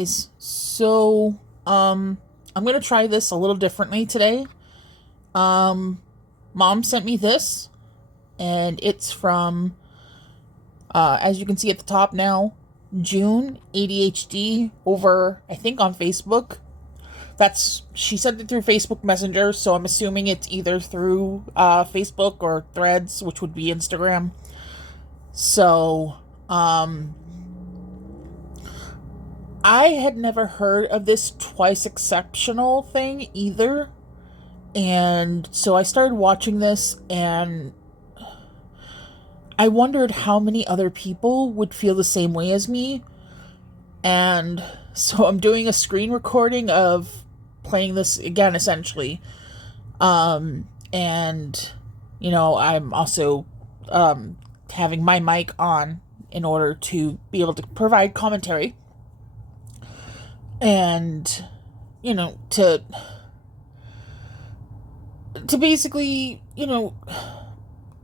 So, I'm gonna try this a little differently today. Mom sent me this, and it's from, as you can see at the top now, June ADHD over, I think, on Facebook. She sent it through Facebook Messenger, so I'm assuming it's either through, Facebook or Threads, which would be Instagram. So, I had never heard of this twice exceptional thing either. And so I started watching this and I wondered how many other people would feel the same way as me. And so I'm doing a screen recording of playing this again, essentially. And, I'm also having my mic on in order to be able to provide commentary. And, to basically,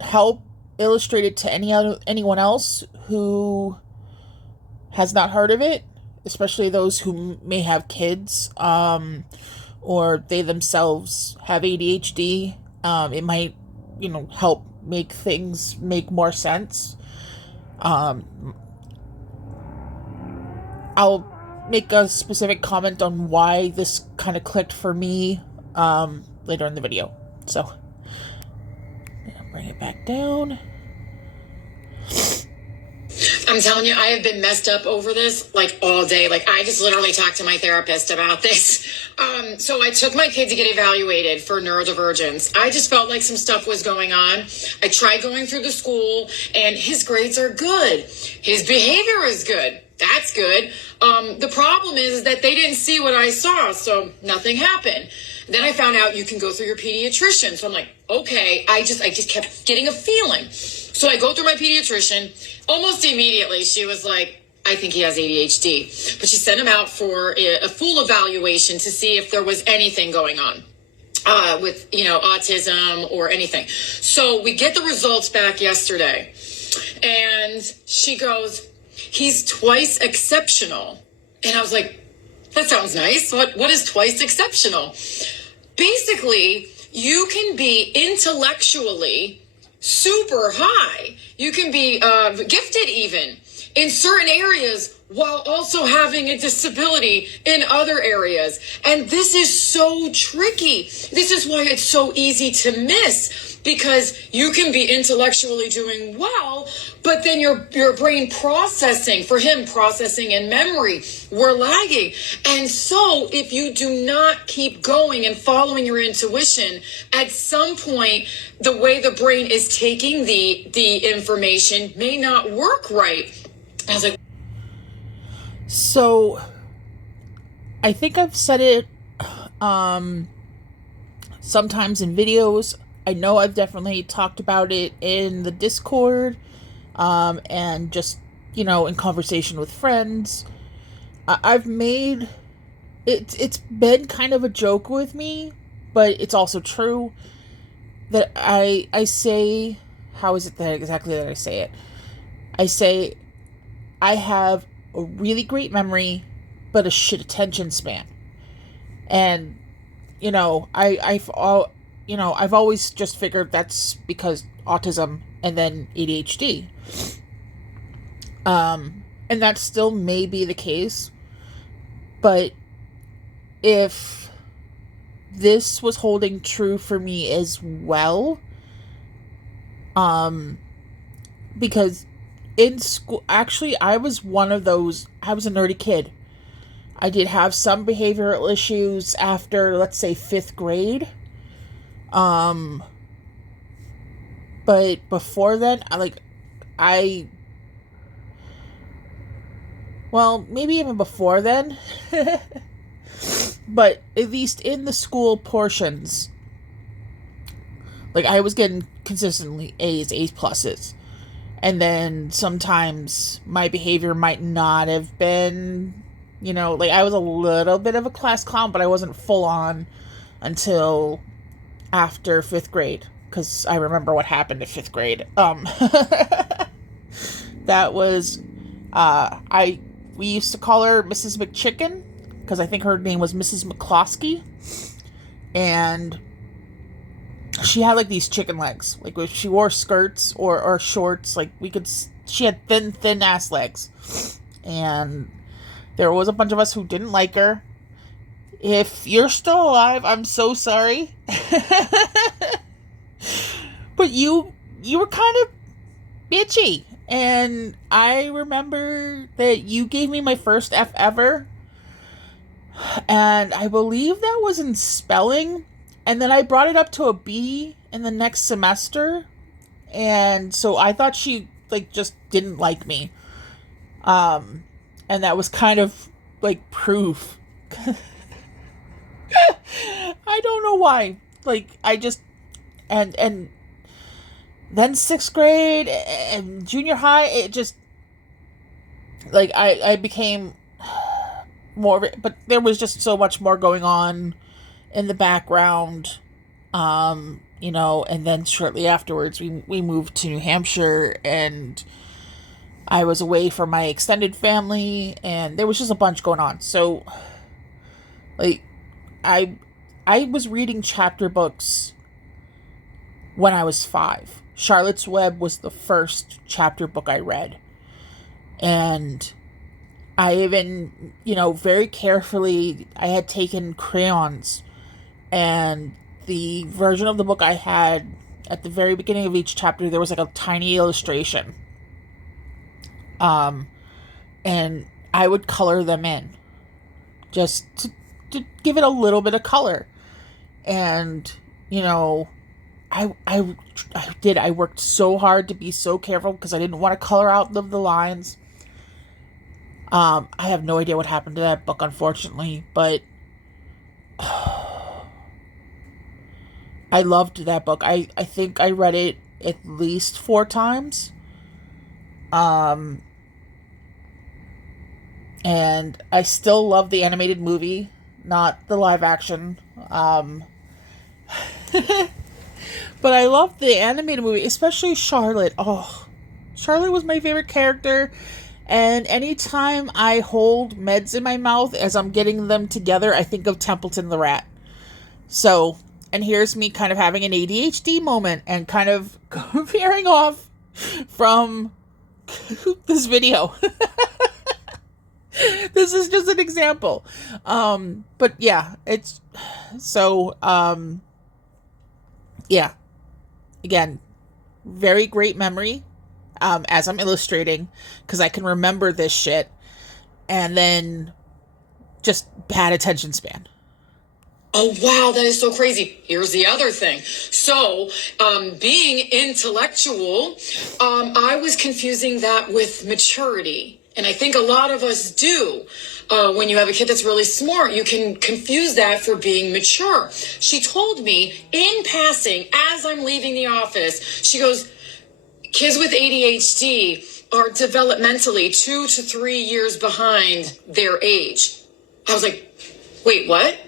help illustrate it to anyone else who has not heard of it, especially those who may have kids, or they themselves have ADHD. It might, help make things make more sense. I'll make a specific comment on why this kind of clicked for me later in the video. So, bring it back down. I'm telling you, I have been messed up over this like all day. Like I just literally talked to my therapist about this. So I took my kid to get evaluated for neurodivergence. I just felt like some stuff was going on. I tried going through the school and his grades are good. His behavior is good. That's good. The problem is that they didn't see what I saw, so nothing happened. Then I found out you can go through your pediatrician. So I'm like, okay, I just kept getting a feeling. So I go through my pediatrician. Almost immediately, she was like, I think he has ADHD. But she sent him out for a full evaluation to see if there was anything going on with, autism or anything. So we get the results back yesterday. And she goes, he's twice exceptional. And I was like, that sounds nice. What is twice exceptional? Basically, you can be intellectually super high. You can be gifted even in certain areas while also having a disability in other areas. And this is so tricky. This is why it's so easy to miss, because you can be intellectually doing well, but then your brain processing, for him, processing and memory, we're lagging. And so if you do not keep going and following your intuition, at some point, the way the brain is taking the information may not work right. I was like, so I think I've said it sometimes in videos. I know I've definitely talked about it in the Discord, and just, in conversation with friends. I've made it's been kind of a joke with me, but it's also true that I say, how is it that exactly that I say it? I say I have a really great memory, but a shit attention span. And, I've always just figured that's because autism and then ADHD. And that still may be the case. But if this was holding true for me as well, because in school, actually, I was a nerdy kid. I did have some behavioral issues after, let's say, 5th grade. But before then, maybe even before then, but at least in the school portions, I was getting consistently A's pluses. And then sometimes my behavior might not have been, I was a little bit of a class clown, but I wasn't full on until after 5th grade, because I remember what happened in 5th grade. That was, I we used to call her Mrs. McChicken because I think her name was Mrs. McCloskey. And she had like these chicken legs. Like if she wore skirts or shorts, like she had thin ass legs. And there was a bunch of us who didn't like her. If you're still alive, I'm so sorry. But you were kind of bitchy. And I remember that you gave me my first F ever. And I believe that was in spelling. And then I brought it up to a B in the next semester. And so I thought she like just didn't like me. And that was kind of like proof. I don't know why. Like I just and then 6th grade and junior high, it just like I became more of it, but there was just so much more going on in the background. And then shortly afterwards we moved to New Hampshire, and I was away from my extended family, and there was just a bunch going on. So like I was reading chapter books when I was 5. Charlotte's Web was the first chapter book I read. And I even, very carefully, I had taken crayons, and the version of the book I had, at the very beginning of each chapter, there was like a tiny illustration. And I would color them in, just to give it a little bit of color. And, I did. I worked so hard to be so careful because I didn't want to color out the lines. I have no idea what happened to that book, unfortunately, but I loved that book. I think I read it at least 4 times. And I still love the animated movie, not the live action. But I love the animated movie, especially Charlotte. Oh, Charlotte was my favorite character. And anytime I hold meds in my mouth as I'm getting them together, I think of Templeton the Rat. So, and here's me kind of having an ADHD moment and kind of veering off from this video. This is just an example. But yeah, it's so, yeah. Again, very great memory. As I'm illustrating, because I can remember this shit, and then just bad attention span. Oh, wow, that is so crazy. Here's the other thing. So, being intellectual, I was confusing that with maturity. And I think a lot of us do. When you have a kid that's really smart, you can confuse that for being mature. She told me in passing, as I'm leaving the office, she goes, kids with ADHD are developmentally 2 to 3 years behind their age. I was like, wait, what?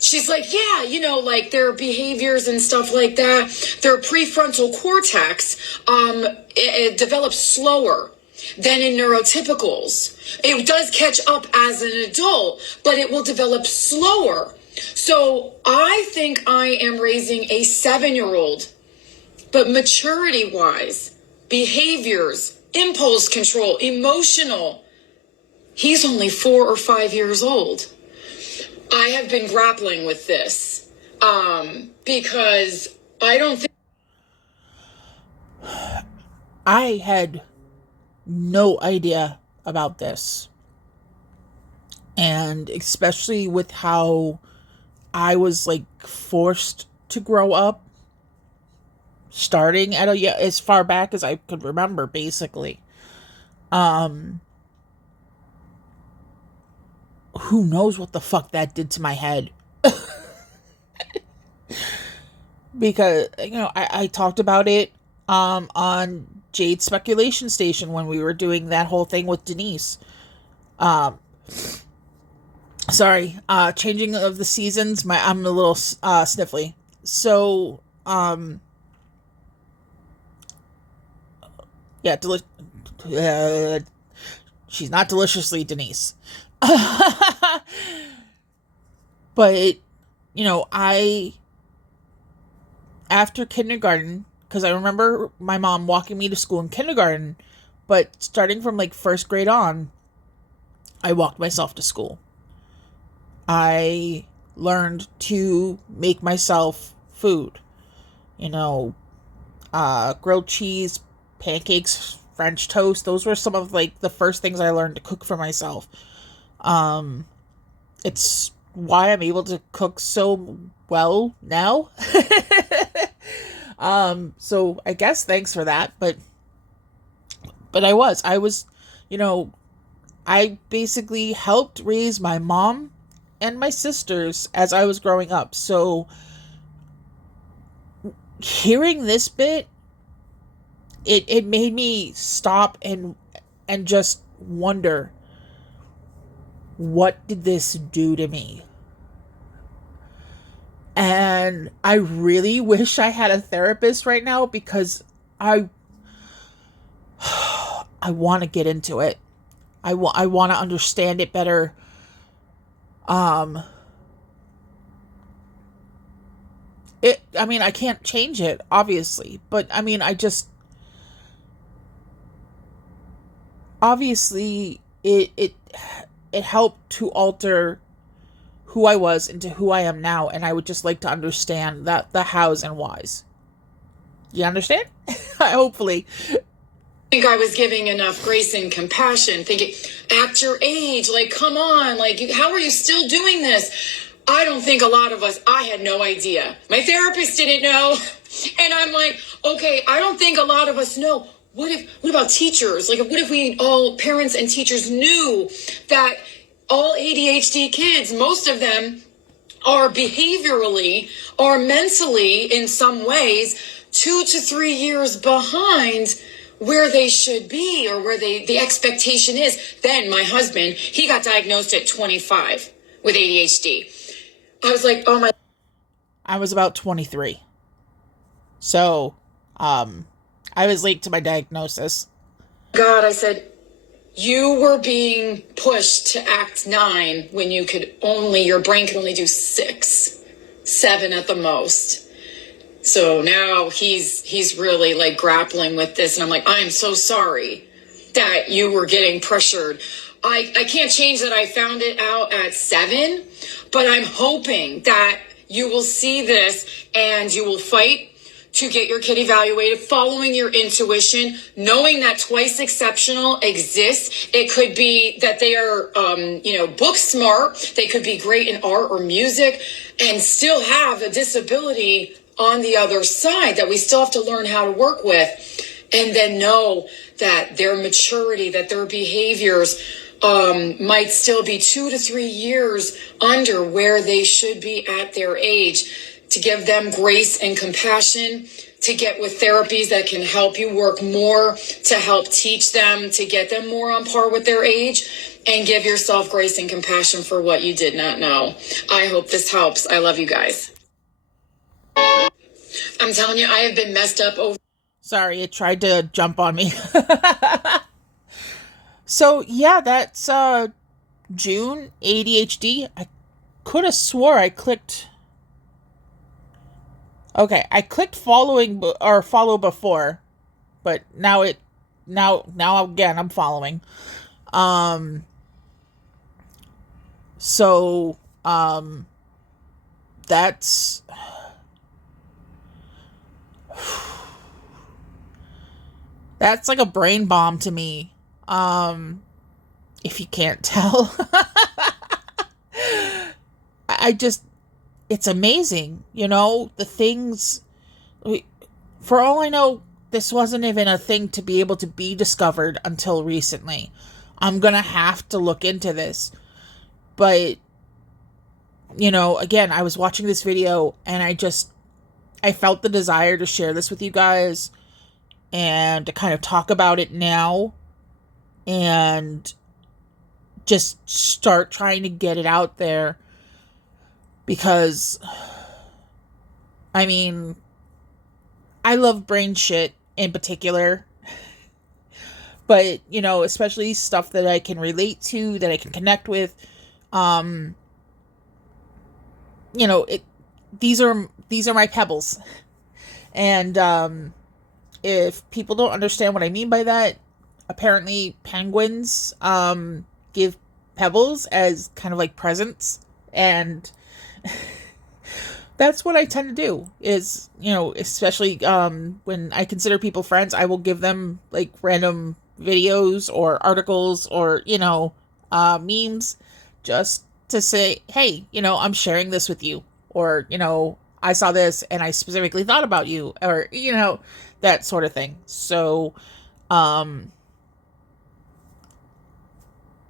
She's like, yeah, like their behaviors and stuff like that, their prefrontal cortex it develops slower than in neurotypicals. It does catch up as an adult, but it will develop slower. So I think I am raising a 7-year-old. But maturity-wise, behaviors, impulse control, emotional, he's only 4 or 5 years old. I have been grappling with this because I don't think... I had no idea about this. And especially with how I was like forced to grow up. Starting at as far back as I could remember, basically. Who knows what the fuck that did to my head? Because, I talked about it on Jade's Speculation Station when we were doing that whole thing with Denise. Sorry, changing of the seasons, I'm a little sniffly. So, yeah, She's not deliciously Denise. But, after kindergarten, because I remember my mom walking me to school in kindergarten, but starting from like first grade on, I walked myself to school. I learned to make myself food. You know, grilled cheese, pancakes, French toast. Those were some of like the first things I learned to cook for myself. It's why I'm able to cook so well now. So I guess thanks for that, but I was, you know, I basically helped raise my mom and my sisters as I was growing up. So hearing this bit, it made me stop and just wonder, what did this do to me? And I really wish I had a therapist right now, because I I want to get into it. I want to understand it better. Um I mean, I can't change it, obviously, but I mean, obviously it helped to alter who I was into who I am now, and I would just like to understand that the hows and whys. You understand? Hopefully. Think I was giving enough grace and compassion, thinking, at your age, like, come on, like, how are you still doing this? I don't think a lot of us, I had no idea. My therapist didn't know. And I'm like, okay, I don't think a lot of us know. What about teachers? Like, what if we all, parents and teachers, knew that all ADHD kids, most of them are behaviorally or mentally, in some ways, 2 to 3 years behind where they should be, or where the expectation is. Then my husband, he got diagnosed at 25 with ADHD. I was like, oh my. I was about 23. So, I was late to my diagnosis. God, I said, you were being pushed to act 9 when you could only, your brain could only do 6, 7 at the most. So now he's really like grappling with this. And I'm like, I'm so sorry that you were getting pressured. I can't change that I found it out at 7, but I'm hoping that you will see this and you will fight to get your kid evaluated, following your intuition, knowing that twice exceptional exists. It could be that they are, book smart. They could be great in art or music and still have a disability on the other side that we still have to learn how to work with. And then know that their maturity, that their behaviors might still be 2 to 3 years under where they should be at their age. To give them grace and compassion, to get with therapies that can help you work more, to help teach them, to get them more on par with their age, and give yourself grace and compassion for what you did not know. I hope this helps. I love you guys. I'm telling you, I have been messed up over. Sorry, it tried to jump on me. So, yeah, that's June, ADHD. I could have swore I clicked. Okay, I clicked following or follow before, but now again I'm following. So that's that's like a brain bomb to me. If you can't tell. I just, it's amazing, the things, for all I know, this wasn't even a thing to be able to be discovered until recently. I'm gonna have to look into this. But, again, I was watching this video and I felt the desire to share this with you guys and to kind of talk about it now and just start trying to get it out there. Because, I mean, I love brain shit in particular, But, especially stuff that I can relate to, that I can connect with. Um, it these are my pebbles. And if people don't understand what I mean by that, apparently penguins give pebbles as kind of like presents, and that's what I tend to do. Is especially when I consider people friends, I will give them like random videos or articles or memes, just to say, hey, I'm sharing this with you, or I saw this and I specifically thought about you, or that sort of thing. So um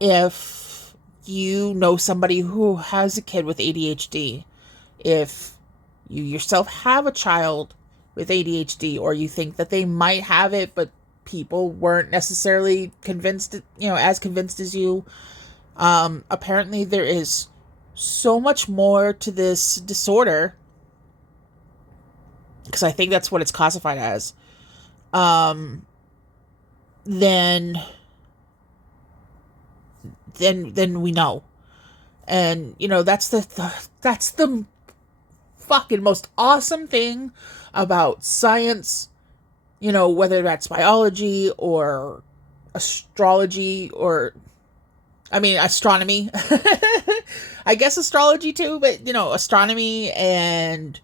if you know somebody who has a kid with ADHD, if you yourself have a child with ADHD, or you think that they might have it, but people weren't necessarily convinced, as convinced as you, apparently there is so much more to this disorder, because I think that's what it's classified as, um, than than we know. And that's the fucking most awesome thing about science, whether that's biology or astrology, or I mean astronomy. I guess astrology too, but astronomy, and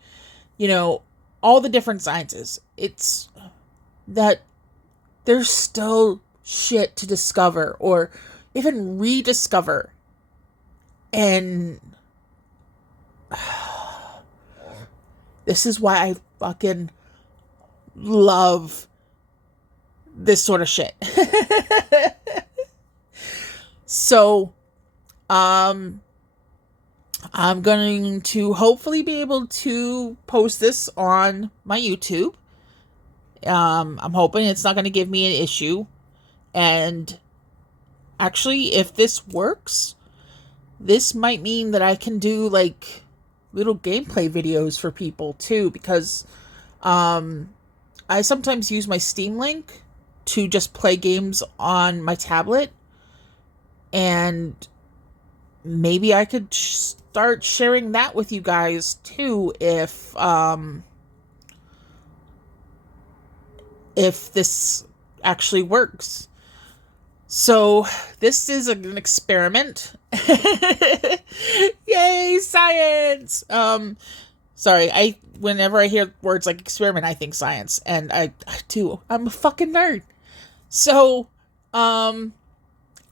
all the different sciences. It's that there's still shit to discover, or even rediscover. And this is why I fucking love this sort of shit. So, I'm going to hopefully be able to post this on my YouTube. I'm hoping it's not going to give me an issue. And actually, if this works, this might mean that I can do like little gameplay videos for people too, because I sometimes use my Steam Link to just play games on my tablet, and maybe I could start sharing that with you guys too, if this actually works. So this is an experiment. Yay, science! Sorry, whenever I hear words like experiment, I think science, and I do. I'm a fucking nerd. So, I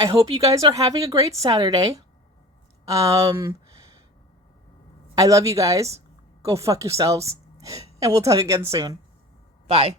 hope you guys are having a great Saturday. I love you guys. Go fuck yourselves, and we'll talk again soon. Bye.